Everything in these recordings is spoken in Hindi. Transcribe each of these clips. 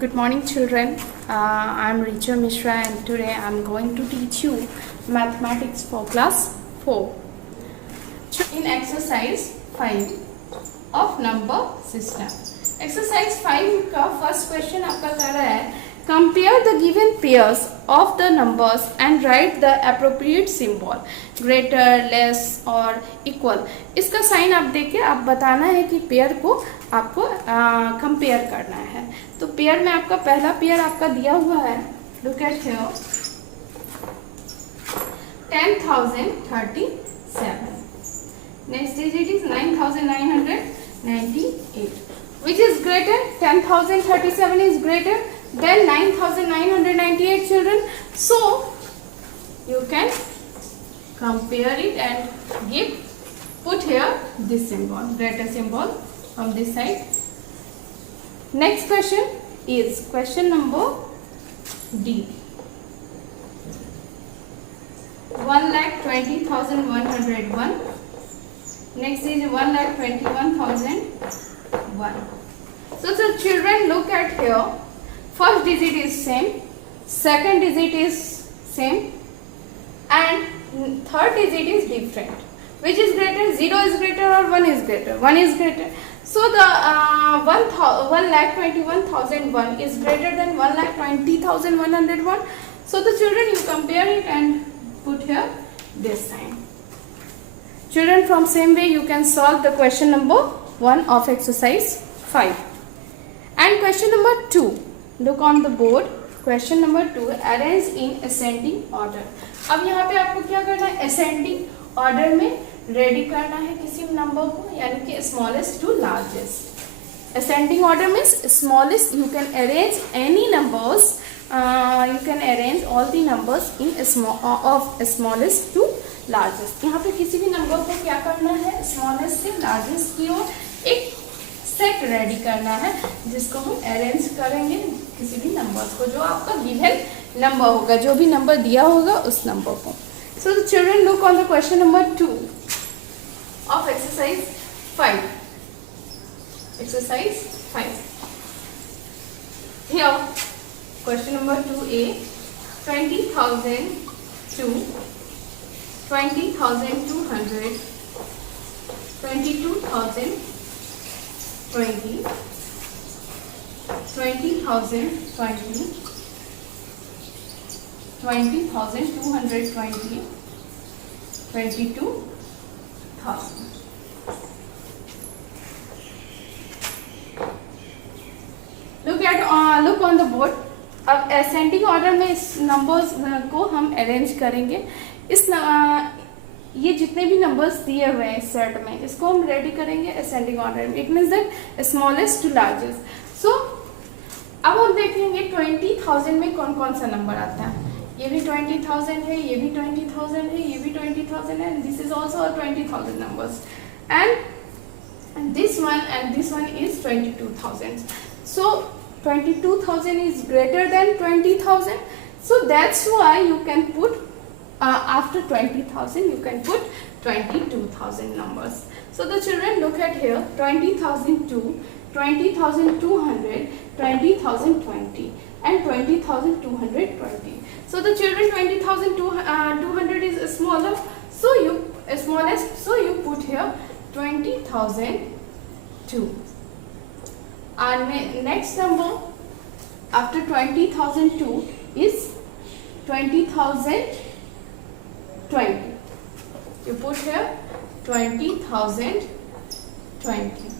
Good morning, children. I'm Richa Mishra, and today I'm going to teach you mathematics for class 4. In exercise 5 of number system. Exercise 5 का first question आपका कह रहा है compare the given pairs of the numbers and write the appropriate symbol greater, less और equal. इसका साइन आप देके आप बताना है कि पेयर को आपको कंपेयर करना है. तो पेयर में आपका पहला पेयर आपका दिया हुआ है. Look at here 10,037. Next digit is 9,998. Which is greater? 10,037 is greater than 9,998, children. So you can compare it and put here this symbol, greater symbol from this side. Next question is question number D. 1,20,101. Next is 1,21,001. So children, look at here. First digit is same, second digit is same, and third digit is different. Which is greater? 0 is greater or 1 is greater? 1 is greater. So the 1,21,001 is greater than 1,20,101. So the children, you compare it and put here this sign. Children, from same way you can solve the question number 1 of exercise 5. And question number 2. Look on the board. Question number 2. Arrange in ascending order. अब यहाँ पे आपको क्या करना है? Ascending order में रेडी करना है किसी नंबर को, यानी कि smallest to largest. Ascending order means smallest. You can arrange any numbers. You can arrange all the numbers in of smallest to largest. यहाँ पे किसी भी नंबर को क्या करना है? स्मॉलेस्ट से लार्जेस्ट की ओर एक सेट रेडी करना है, जिसको हम अरेंज करेंगे किसी भी नंबर्स को, जो आपका गिवन नंबर होगा, जो भी नंबर दिया होगा उस नंबर को. So the children, look on the question number 2 of exercise 5. Exercise 5. Here, question number 2A. 20,000 to 20,200, 22,020, 20,020, 20,220, 22,000. Look on the board. अब असेंडिंग ऑर्डर में इस नंबर्स को हम अरेंज करेंगे. ये जितने भी नंबर्स दिए हुए हैं इस सेट में, इसको हम रेडी करेंगे असेंडिंग ऑर्डर में. It means that smallest to largest. So अब हम देखेंगे 20,000 में कौन कौन सा नंबर आता है. ये भी 20,000 है, ये भी 20,000 है, ये भी 20,000 है. This is also 20,000 numbers. And this one is 22,000. So 22,000 is greater than 20,000. So that's why you can put after 20,000 you can put 22,000 numbers. So the children, look at here 20,002, 20,200, 20,020 and 20,220. So the children, 20,200 is smaller, so you smallest, so you put here 20,002. And next number after 20,002 is 20,020. You put here 20,020.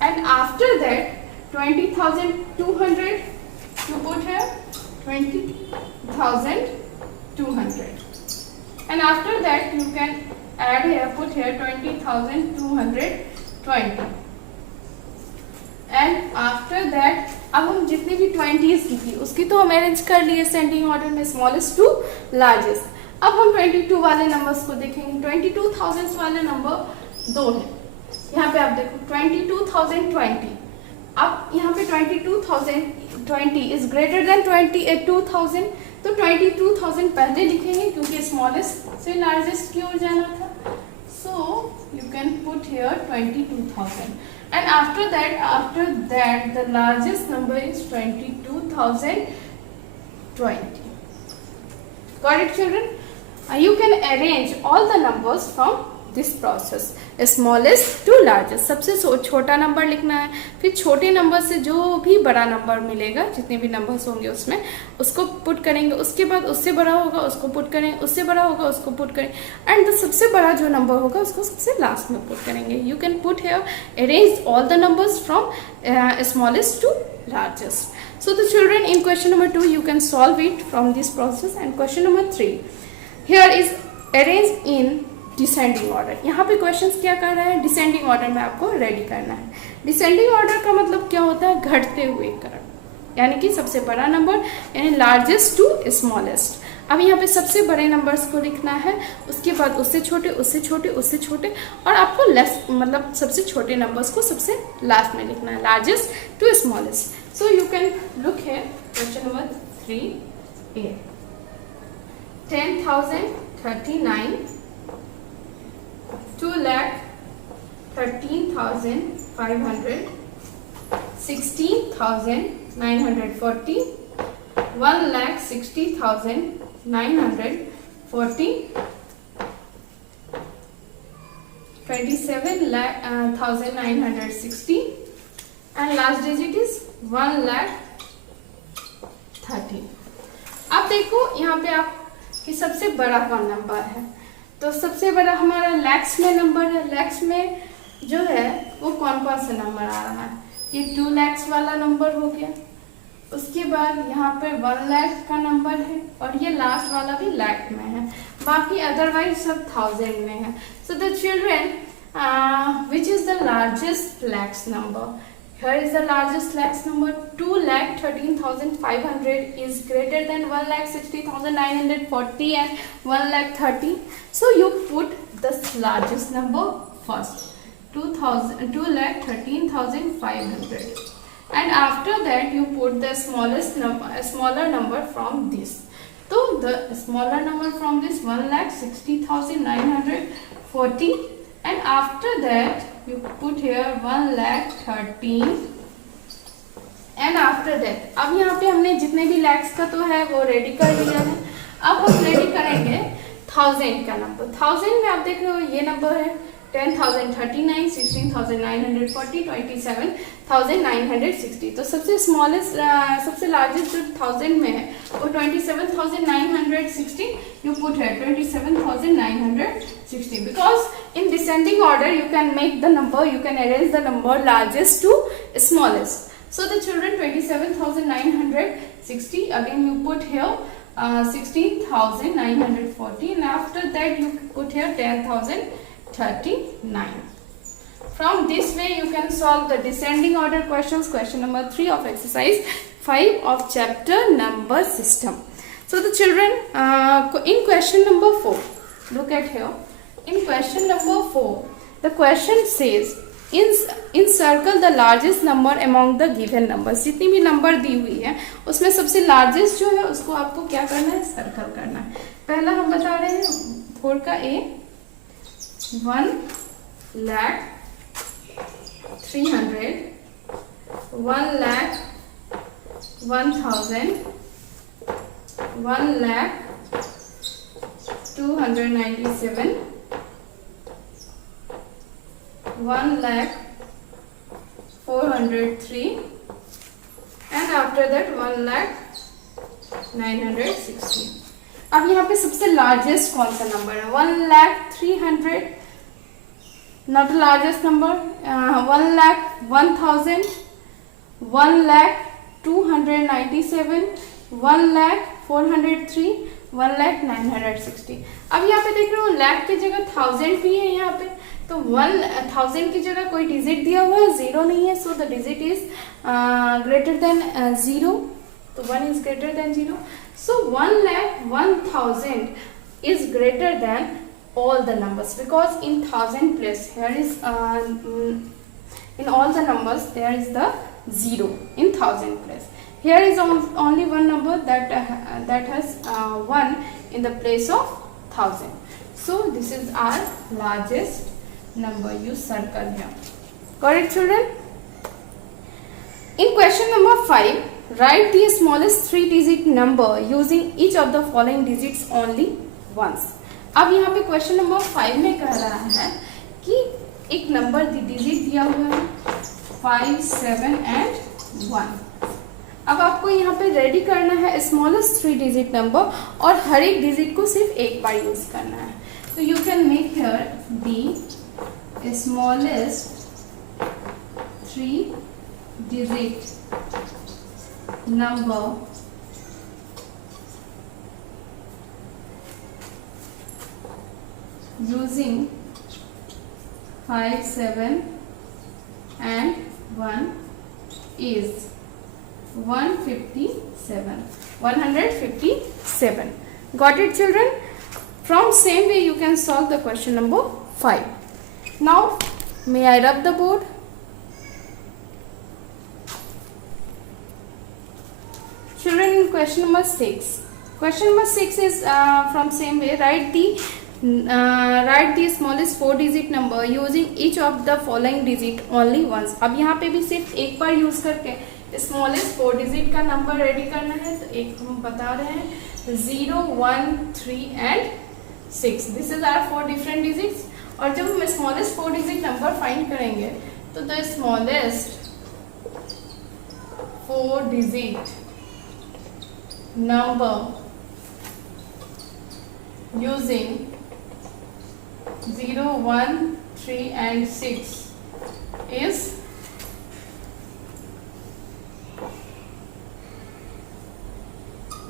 And after that 20,200 you put here 20,200. And after that you can add here, put here 20,220. And after that, अब हम जितनी भी 20s की थी उसकी तो हम अरेंज कर लिए असेंडिंग ऑर्डर में, स्मॉलेस्ट टू लार्जेस्ट. अब हम 22 वाले नंबर्स को देखेंगे. 22,000 वाले नंबर 2 है. यहाँ पे आप देखो 22,020. अब यहाँ पे 22,020 इज ग्रेटर देन 22,000. तो 22,000 पहले लिखेंगे क्योंकि स्मॉलेस्ट से लार्जेस्ट की ओर जाना था. So you can put here 22,000. and after that the largest number is 22,020. Got it, children? You can arrange all the numbers from this process, smallest to largest. सबसे छोटा नंबर लिखना है, फिर छोटे नंबर से जो भी बड़ा नंबर मिलेगा, जितने भी नंबर्स होंगे उसमें उसको पुट करेंगे, उसके बाद उससे बड़ा होगा उसको पुट करेंगे, उससे बड़ा होगा उसको पुट करेंगे, एंड सबसे बड़ा जो नंबर होगा उसको सबसे लास्ट में पुट करेंगे. You can put here arrange all the numbers from smallest to largest. So the children, in question number 2 you can solve it from this process, and question number 3 here is arranged in descending order. यहाँ पे क्वेश्चंस क्या कर रहे हैं, डिसेंडिंग ऑर्डर में आपको रेडी करना है. डिसेंडिंग ऑर्डर का मतलब क्या होता है, घटते हुए क्रम, यानी कि सबसे बड़ा नंबर यानी लार्जेस्ट टू स्मॉलेस्ट. अब यहाँ पे सबसे बड़े नंबर्स को लिखना है, उसके बाद उससे छोटे उससे छोटे उससे छोटे, और आपको लेस मतलब सबसे छोटे नंबर्स को सबसे लास्ट में लिखना है, largest to smallest. So you can look here question number 3A. 10,039, 2,13,500, 16,940, 1,60,940, 27,960, and last digit is 1,30,000. अब देखो यहाँ पे आप कि सबसे बड़ा कौन नंबर है, तो सबसे बड़ा हमारा लैक्स में नंबर है. लैक्स में जो है वो कौन कौन सा नंबर आ रहा है, ये 2 lakhs वाला नंबर हो गया, उसके बाद यहाँ पे 1 lakh का नंबर है, और ये लास्ट वाला भी लाख में है, बाकी अदरवाइज सब 1000 में है. So the children which is the largest lakhs number, here is the largest lakhs number. 2,13,500 is greater than 1,60,940 and 1,30,000. So you put the largest number first, 2,13,500, and after that you put the smallest number, a smaller number from this. So the smaller number from this 1,60,940, and after that you put here 1,13,000, and after that अब यहाँ पे हमने जितने भी लैक्स का तो है वो रेडी कर लिया है. अब हम रेडी करेंगे 1000 का नंबर. 1000 में आप देख रहे हो ये नंबर है 10,039, 16,940, 27,960. तो सबसे स्मॉलेस्ट सबसे लार्जेस्ट जो 1000 में है वो 27,960. यू पुट है 27,960, because in descending order you can make the number, you can arrange the number largest to smallest. So the children 27,960, again you put here 16,940, and after that you put here 10,039. From this way you can solve the descending order questions, question number 3 of exercise 5 of chapter number system. So the children in question number 4, look at here. In question number 4, the question says encircle the largest number among the given numbers. जितनी भी नंबर दी हुई है उसमें सबसे लार्जेस्ट जो है उसको आपको क्या करना है, सर्कल करना है. पहला हम बता रहे हैं 4 का A, 1,300, 1,01,000, 1,297, 1,403, and after that 1,960. अब यहाँ पे सबसे लार्जेस्ट कौन सा नंबर है, 1,300, not the largest number, 1,01,000, 1,297, 1,403, 1,960. अब यहाँ पे देख रहे हो लाख की जगह 1000 भी है यहाँ पे, तो 1000 की जगह कोई डिजिट दिया हुआ है, 0 नहीं है, so the digit is greater than 0, तो 1 is greater than 0. So 1,01,000 is greater than all the numbers, because in 1000 place here is in all the numbers there is the 0 in 1000 place. Here is only one number that has 1 in the place of 1000. So this is our largest number. You circle here. Got it, children? In question number 5, write the smallest 3-digit number using each of the following digits only once. अब यहाँ पे क्वेश्चन नंबर 5 में कह रहा है कि एक नंबर डिजिट दिया हुआ है 5, 7 एंड 1. अब आपको यहाँ पे रेडी करना है स्मॉलेस्ट 3-digit नंबर और हर एक डिजिट को सिर्फ एक बार यूज करना है. तो you can make here the smallest 3-digit number using 5, 7 and 1 is 157. 157. Got it, children? From same way you can solve the question number 5. Now may I rub the board? Children, question number 6. Question number 6 is from same way. Write the smallest 4-digit number using each of the following digit only once. अब यहाँ पे भी सिर्फ एक बार यूज करके स्मॉलेस्ट 4-digit का नंबर रेडी करना है. तो एक हम बता रहे हैं 0, 1, 3 and 6. This is our 4 different digits. और जब हम स्मॉलेस्ट 4-digit नंबर फाइंड करेंगे तो the smallest 4-digit number using 0, 1, 3 and 6 is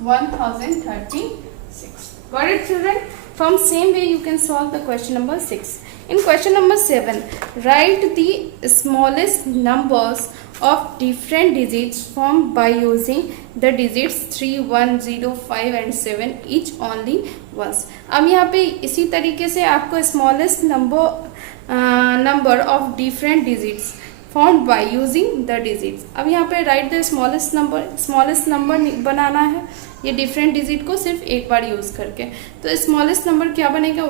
1036. Got it, children? From same way you can solve the question number 6. In question number 7, write the smallest numbers of different digits formed by using the digits 3, 1, 0, 5 and 7 each only once. अब यहाँ पे इसी तरीके से आपको smallest number of different digits formed by using the digits. अब यहाँ पे राइट द स्मॉलेस्ट नंबर बनाना है ये डिफरेंट डिजिट को सिर्फ एक बार यूज करके. तो स्मॉलेस्ट नंबर क्या बनेगा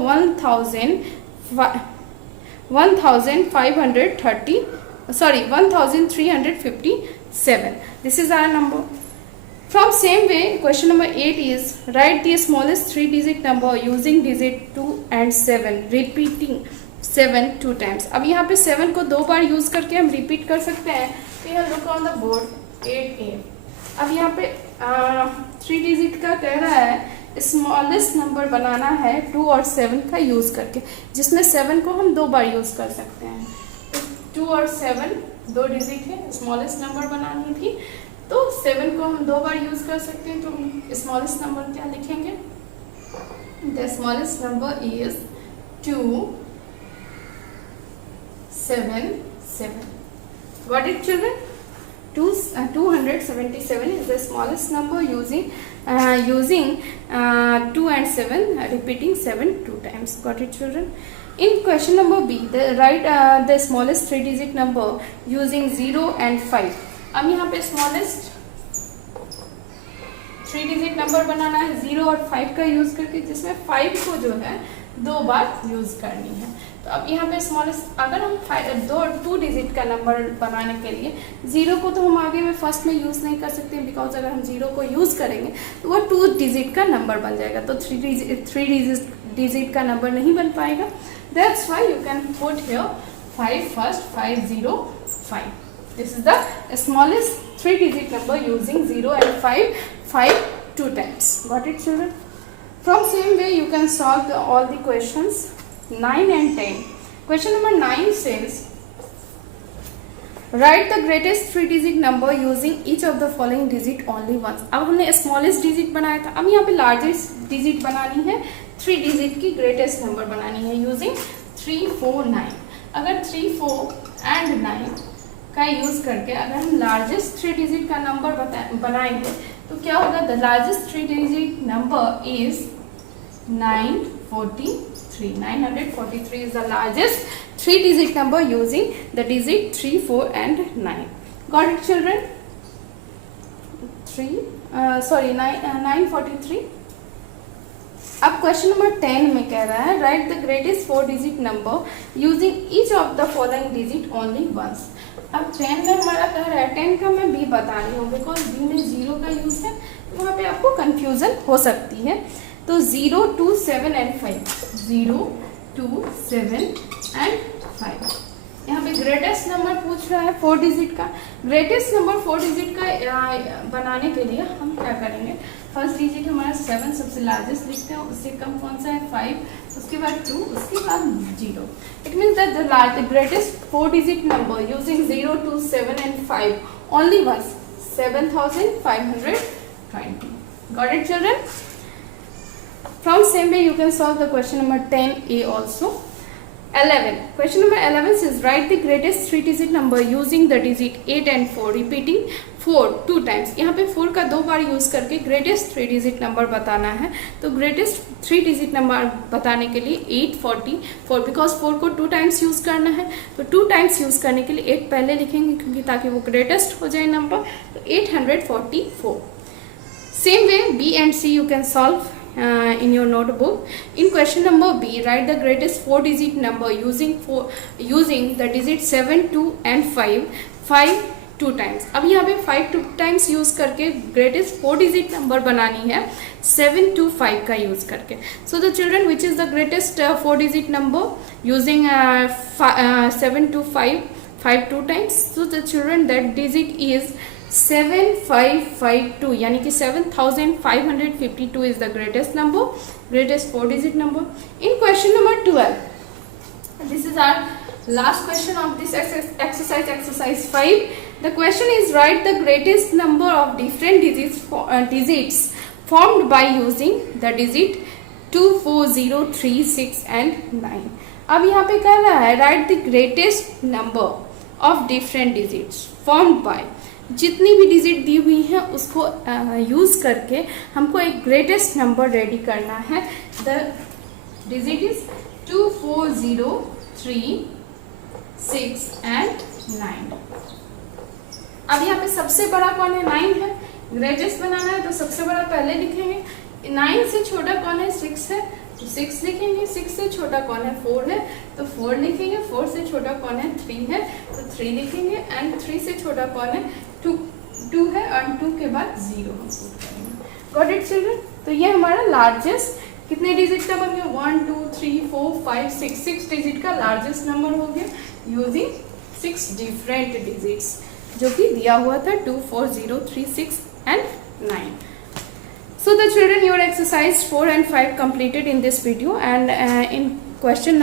1357. This is our number. From same way, question number 8 is write the smallest 3-digit number using digit 2 and 7, repeating 7 2 times. अब यहाँ पे 7 को 2 बार यूज करके हम रिपीट कर सकते हैं. तो look on the board 8A. अब यहाँ पे 3-digit का कह रहा है स्मॉलेस्ट नंबर बनाना है 2 और 7 का यूज करके, जिसमें 7 को हम 2 बार यूज कर सकते हैं. तो 2 और 7 2 डिजिट है, स्मॉलेस्ट नंबर बनानी थी तो 7 को हम 2 बार यूज कर सकते हैं. तो स्मॉलेस्ट नंबर क्या लिखेंगे? The smallest number is 2, 7, 7. Got it, children? 277 is the smallest number using 2 and 7, repeating 7 2 times. Got it, children? In question number B, write the smallest 3-digit number using 0 and 5. अब यहाँ पे स्मॉलेस्ट 3-digit नंबर बनाना है 0 और 5 का यूज करके, जिसमें 5 को जो है 2 बार यूज करनी है. तो अब यहाँ पे स्मॉलेस्ट अगर हम 2 डिजिट का नंबर बनाने के लिए 0 को तो हम आगे में फर्स्ट में यूज नहीं कर सकते, बिकॉज अगर हम 0 को यूज करेंगे तो वो 2 डिजिट का नंबर बन जाएगा. तो 3 डिजिट का नंबर नहीं बन पाएगा. That's why you can put here 5 first, 505. This is the smallest 3-digit number using 0 and 5 2 times. Got it, children? From same way you can solve all the questions 9 and 10. Question number 9 says write the greatest 3-digit number using each of the following digit only once. अब हमने स्मॉलेस्ट डिजिट बनाया था, अब यहाँ पे लार्जेस्ट डिजिट बनानी है, 3 डिजिट की ग्रेटेस्ट नंबर बनानी है यूजिंग 3, 4, 9. अगर 3, 4 एंड 9 का यूज करके अगर हम लार्जेस्ट 3 डिजिट का नंबर बनाएंगे तो क्या होगा? The largest 3 digit number is 943. 943 is the largest 3-digit number using the digit 3, 4 and 9. Got it, children? 943. अब क्वेश्चन नंबर 10 में कह रहा है write the greatest 4 digit number using each of the following digit only once. अब 10 में हमारा कह रहा है, 10 का मैं बी बता रही हूँ बिकॉज बी में 0 का यूज है, वहाँ पे आपको कंफ्यूजन हो सकती है। तो 0, 2, 7 एंड 5, 0, 2, 7 एंड 5। यहाँ पे ग्रेटेस्ट नंबर पूछ रहा है 4 डिजिट का। ग्रेटेस्ट नंबर 4 डिजिट का बनाने के लिए हम क्या करेंगे, फर्स्ट डिजिट हमारा 7 सबसे लार्जेस्ट लिखते हैं, उससे कम कौन सा है 5, उसके बाद 2, उसके बाद 0। It means that the greatest 4 digit number using 0, 2, 7 and 5 only once 7520। Got it, children? From same way you can solve the question number 10A also. 11. Question number 11 says write the greatest 3 digit number using the digit 8 and 4 repeating 4 2 times. यहाँ पे 4 का 2 बार यूज करके ग्रेटेस्ट 3 डिजिट नंबर बताना है। तो ग्रेटेस्ट 3 डिजिट नंबर बताने के लिए 844, बिकॉज 4 को 2 टाइम्स यूज करना है, तो 2 टाइम्स यूज करने के लिए 8 पहले लिखेंगे क्योंकि ताकि वो ग्रेटेस्ट हो जाए नंबर। तो 844। Same way B and C you can solve in your notebook. In question number B, write the greatest 4 digit number using the digit 7, 2 and 5 2 times. अब यहाँ पे 5 2 times यूज करके ग्रेटेस्ट 4 डिजिट नंबर बनानी है 7 2 5 का यूज करके। So the children, which is the greatest 4 digit number using 7 2 5 2 times? So the children, that digit is 7552, यानी कि 7552 is the greatest number, greatest 4 digit number. In question number 12, this is our last question of this exercise 5. The question is write the greatest number of different digits formed by using the digit 2, 4, 0, 3, 6 and 9. अब यहाँ पे कह रहा है write the greatest number of different digits formed by, जितनी भी डिजिट दी हुई है उसको यूज करके हमको एक ग्रेटेस्ट नंबर रेडी करना है। The digit is 2, 4, 0, 3, 6 and 9। अब यहाँ पे सबसे बड़ा कौन है, 9 है। ग्रेटेस्ट बनाना है तो सबसे बड़ा पहले लिखेंगे। 9 से छोटा कौन है, 6 है, तो 6 लिखेंगे। 6 से छोटा कौन है, 4 है, तो 4 लिखेंगे। 4 से छोटा कौन है, 3 है, तो 3 लिखेंगे। एंड 3 से छोटा कौन है, 2 है, और 2 के बाद 0 हम पुट करेंगे। Got it children? तो ये हमारा लार्जेस्ट कितने डिजिट का बन गया, 1 2 3 4 5 6 डिजिट का लार्जेस्ट नंबर हो गया यूजिंग 6 डिफरेंट डिजिट्स जो कि दिया हुआ था 2 4 0 3 6 and 9। So the children, your exercise 4 and 5 completed in this video, and in question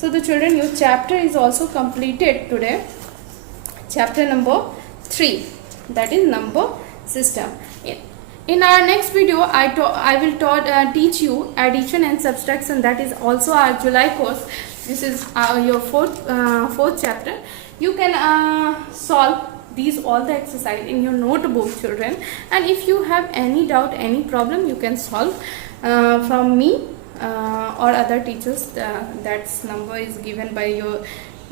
so the children, your chapter is also completed today, chapter number 3, that is number system. In our next video I will teach you addition and subtraction, that is also our July course. This is your fourth chapter. You can solve these all the exercise in your notebook, children, and if you have any doubt, any problem, you can solve from me or other teachers. That number is given by your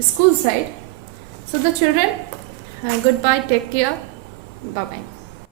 school side. So the children, goodbye, take care, bye bye.